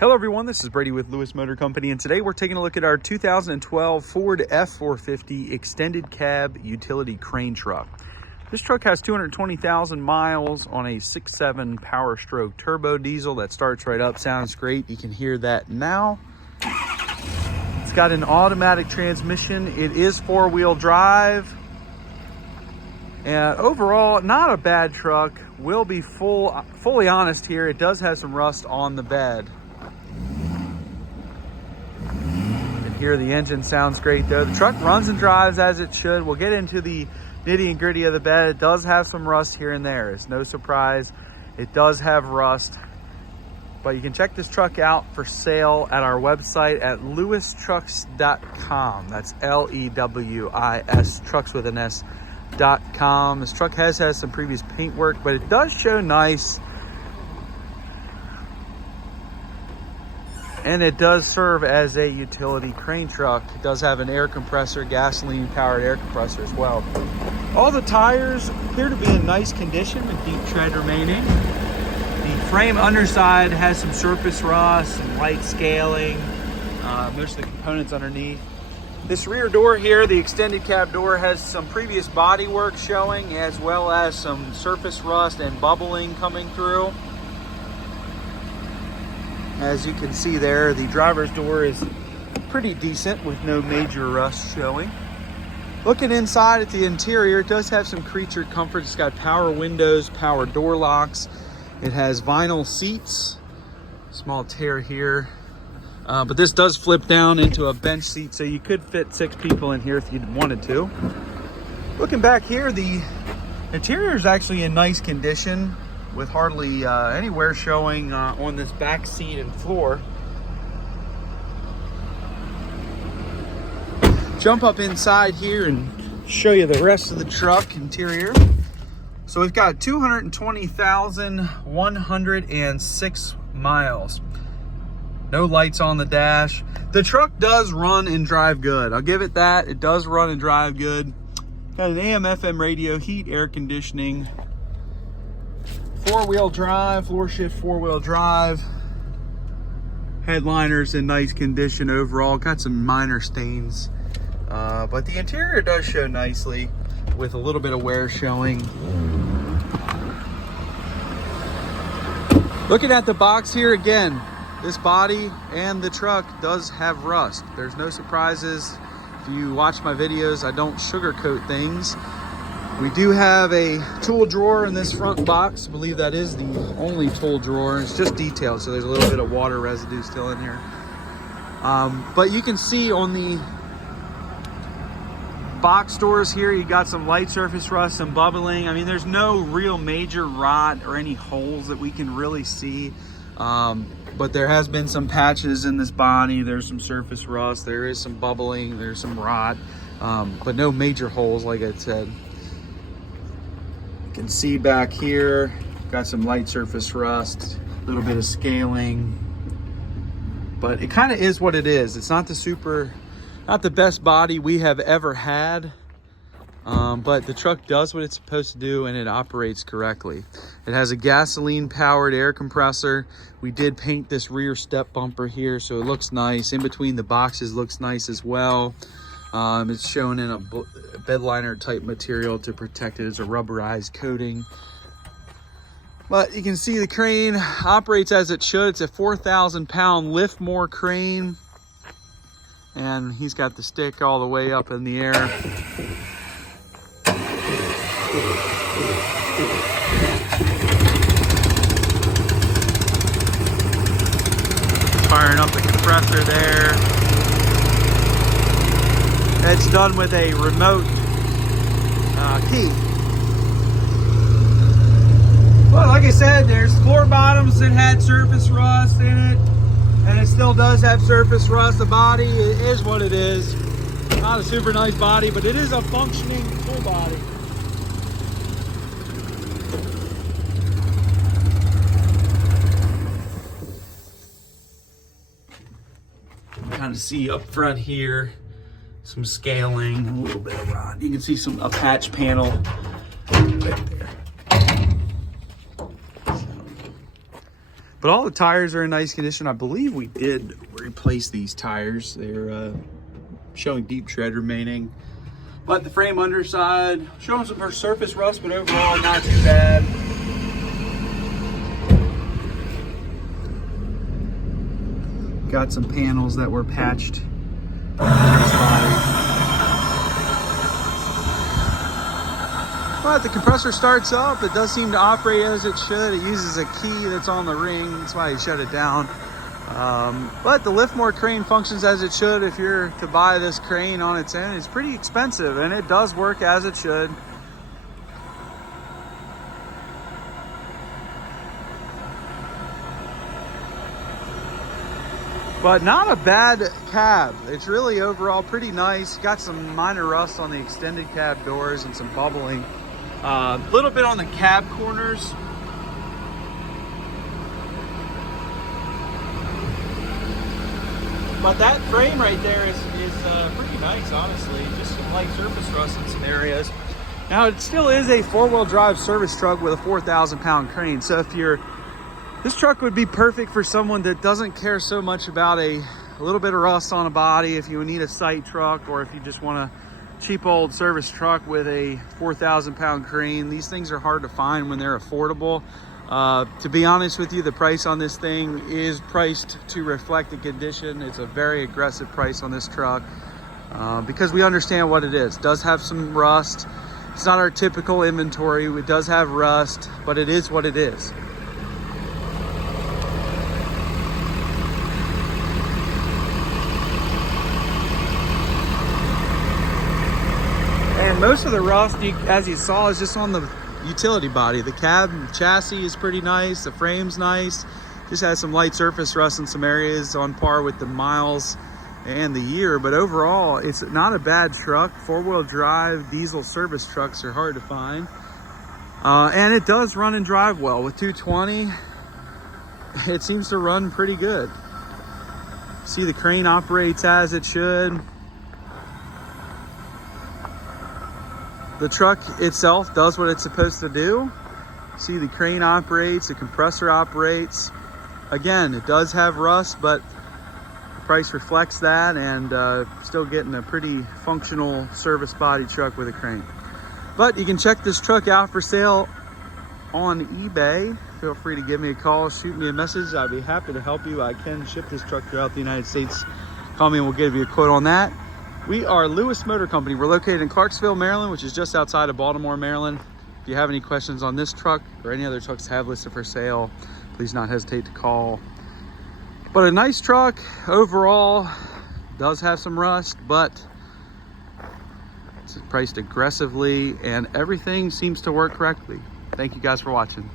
Hello everyone, this is Brady with Lewis Motor Company, and today we're taking a look at our 2012 Ford F-450 extended cab utility crane truck. This truck has 220,000 miles on a 6.7 Power Stroke turbo diesel that starts right up. Sounds great. You can hear that now. It's got an automatic transmission. It is four-wheel drive. And overall, not a bad truck. Will be fully honest here, it does have some rust on the bed. Here the engine sounds great though. The truck runs and drives as it should. We'll get into the nitty and gritty of the bed. It does have some rust here and there. It's no surprise. It does have rust. But you can check this truck out for sale at our website at lewistrucks.com. That's L-E-W-I-S, trucks with an S.com. This truck has some previous paint work, but it does show nice. And it does serve as a utility crane truck. It does have an air compressor, gasoline powered air compressor as well. All the tires appear to be in nice condition with deep tread remaining. The frame underside has some surface rust, some light scaling, most of the components underneath. This rear door here, the extended cab door, has some previous body work showing, as well as some surface rust and bubbling coming through. As you can see there, the driver's door is pretty decent with no major rust showing. Looking inside at the interior, it does have some creature comforts. It's got power windows, power door locks. It has vinyl seats, small tear here. But this does flip down into a bench seat, so you could fit 6 people in here if you wanted to. Looking back here, the interior is actually in nice condition, with hardly any wear showing on this back seat and floor. Jump up inside here and show you the rest of the truck interior. So we've got 220,106 miles. No lights on the dash. The truck does run and drive good. I'll give it that. It does run and drive good. Got an AM/FM radio, heat, air conditioning. Four-wheel drive, floor shift four-wheel drive. Headliner's in nice condition overall. Got some minor stains. But the interior does show nicely with a little bit of wear showing. Looking at the box here again, this body and the truck does have rust. There's no surprises. If you watch my videos, I don't sugarcoat things. We do have a tool drawer in this front box. I believe that is the only tool drawer. It's just detailed, so there's a little bit of water residue still in here. But you can see on the box doors here, you got some light surface rust, some bubbling. I mean, there's no real major rot or any holes that we can really see. But there has been some patches in this body. There's some surface rust. There is some bubbling. There's some rot, but no major holes, like I said. You can see back here, got some light surface rust, a little bit of scaling, but it kind of is what it is. It's not the best body we have ever had, but the truck does what it's supposed to do and it operates correctly. It has a gasoline powered air compressor. We did paint this rear step bumper here, so it looks nice. In between the boxes looks nice as well. It's shown in a bed liner type material to protect it as a rubberized coating. But you can see the crane operates as it should. It's a 4,000-pound Liftmoore crane. And he's got the stick all the way up in the air. Firing up the compressor there. It's done with a remote key. Well, like I said, there's floor bottoms that had surface rust in it, and it still does have surface rust. The body is what it is. Not a super nice body, but it is a functioning full body. Kind of see up front here some scaling, a little bit of rot. You can see a patch panel right there. But all the tires are in nice condition. I believe we did replace these tires. They're showing deep tread remaining. But the frame underside, showing some surface rust, but overall not too bad. Got some panels that were patched. But the compressor starts up. It does seem to operate as it should. It uses a key that's on the ring. That's why you shut it down. But the Liftmoore crane functions as it should. If you're to buy this crane on its end, it's pretty expensive, and it does work as it should. But not a bad cab. It's really overall pretty nice. Got some minor rust on the extended cab doors and some bubbling. A little bit on the cab corners. But that frame right there is pretty nice, honestly. Just some light surface rust in some areas. Now, it still is a four-wheel drive service truck with a 4,000-pound crane. So if you're this truck would be perfect for someone that doesn't care so much about a little bit of rust on a body. If you need a sight truck, or if you just want a cheap old service truck with a 4,000-pound crane, these things are hard to find when they're affordable. To be honest with you, the price on this thing is priced to reflect the condition. It's a very aggressive price on this truck because we understand what it is. It does have some rust. It's not our typical inventory. It does have rust, but it is what it is. And most of the rust, as you saw, is just on the utility body. The cab chassis is pretty nice. The frame's nice. Just has some light surface rust in some areas, on par with the miles and the year. But overall, it's not a bad truck. Four-wheel drive diesel service trucks are hard to find. And it does run and drive well. With 220, it seems to run pretty good. See, the crane operates as it should. The truck itself does what it's supposed to do. See, the crane operates, the compressor operates. Again, it does have rust, but the price reflects that, and still getting a pretty functional service body truck with a crane. But you can check this truck out for sale on eBay. Feel free to give me a call, shoot me a message. I'd be happy to help you. I can ship this truck throughout the United States. Call me and we'll give you a quote on that. We are Lewis Motor Company. We're located in Clarksville, Maryland, which is just outside of Baltimore, Maryland. If you have any questions on this truck or any other trucks have listed for sale, please not hesitate to call. But a nice truck overall. Does have some rust, but it's priced aggressively and everything seems to work correctly. Thank you guys for watching.